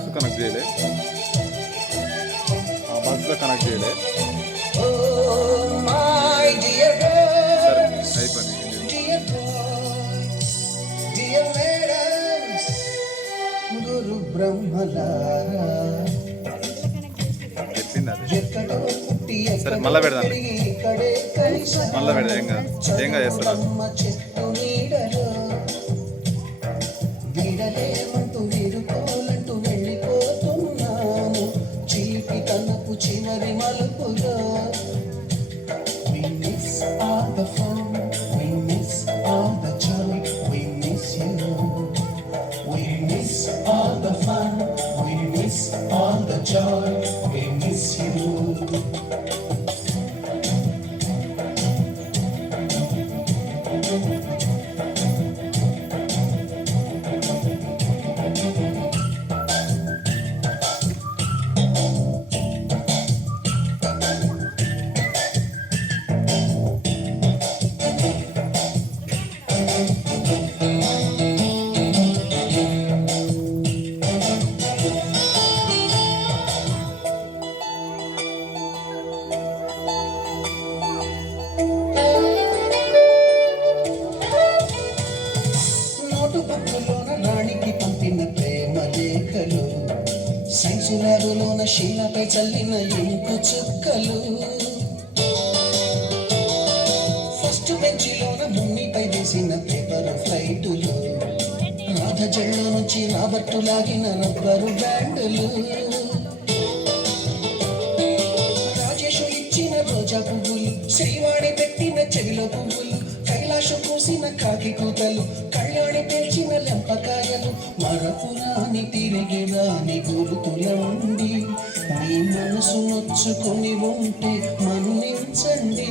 Box connect చేయలే, ఆ బాక్స్లో కనెక్ట్ చేయలే. సరే అయిపోయింది. గురు బ్రహ్మలారా చెప్పింది అది. సరే మళ్ళీ పెడదాం, మళ్ళీ పెడదాం. ఏం కాదు చేస్తారా? విడలేమంటూ విరుకోలంటూ వెళ్ళిపోతున్నాము చీపి తనపు చివరి మలుపులో. We miss all the fun, we miss all the joy, we miss you. We miss all the fun, we miss all the joy, we miss you. రాణికి పంపిన ప్రేమ లేఖలు, సైన్సు ల్యాబులోన శీలపై చల్లిన ఇంకు చుక్కలు, ఫస్ట్ బెంచిలోన మున్నిపై వేసిన పేపర్ ఫ్లైటులు, రాధ జల్లో నుంచి రాబట్టు లాగిన రబ్బరు బ్యాండులు, రాజేషు ఇచ్చిన రోజా పువ్వులు, శ్రీవాణి పెట్టిన చెవిలో పువ్వులు, కైలాషు పూసిన కాకి కూతలు, కళ్యాణి పెంచిన లెంపకాయలు, మరపురాని తిరిగి రాని గురుతులండి. మీ మనసు నొచ్చుకొని ఉంటే మన్నించండి.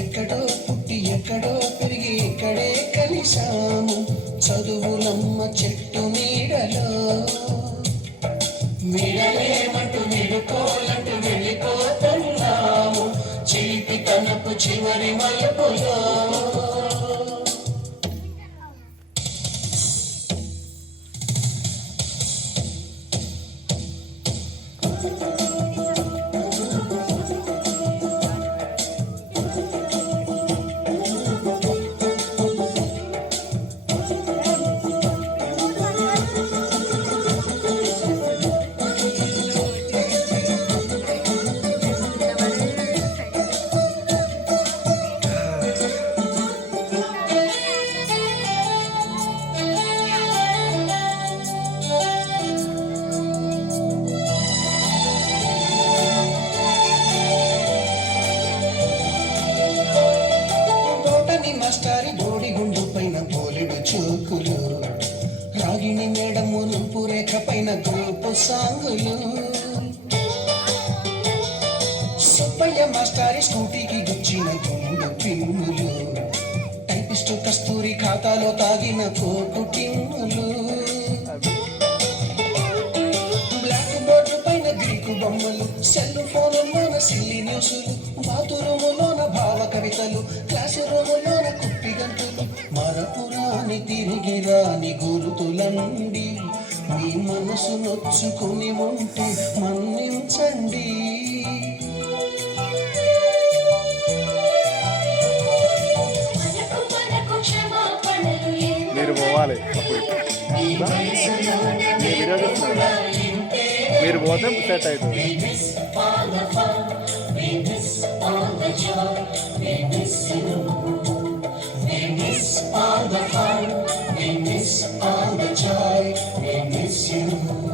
ఎక్కడో పుట్టి ఎక్కడో పెరిగి ఇక్కడే కలిశాము చదువులమ్మ చెట్టు నీడలో. మిడలేమంటూ మిడుకోలంటూ వెళ్ళిపోతున్నాము చీపి తనపు చివరి మలుపులో. మాస్టారి బోడిగుండు పైన బోలెడు చూకులు, రాగిణి మేడము రూపురేఖ పైన గ్రూపు సాంగులు, సుబ్బయ్య మాస్టారి స్కూటీకి గుచ్చిన గుండు పిన్నులు, టైపిస్టు కస్తూరి ఖాతాలో తాగిన కోకు టిన్నులు, బ్లాక్ బోర్డు పైన గ్రీకు బొమ్మలు, సెల్ ఫోన్లోన సిల్లి న్యూసులు, బాతురూములోన భావ కవితలు, క్లాసు రూములోన కుప్పి గంతులు, మరపురాని తిరిగి రాని గురుతులండి. మీ మనసు నొచ్చుకొని ఉంటే మన్నించండి. మీరు పోవాలి అప్పుడు, వీడియో చూస్తున్నారు, మీరు పోతే సెట్ అవుతుంది. All the fun, we miss all the joy, we miss you.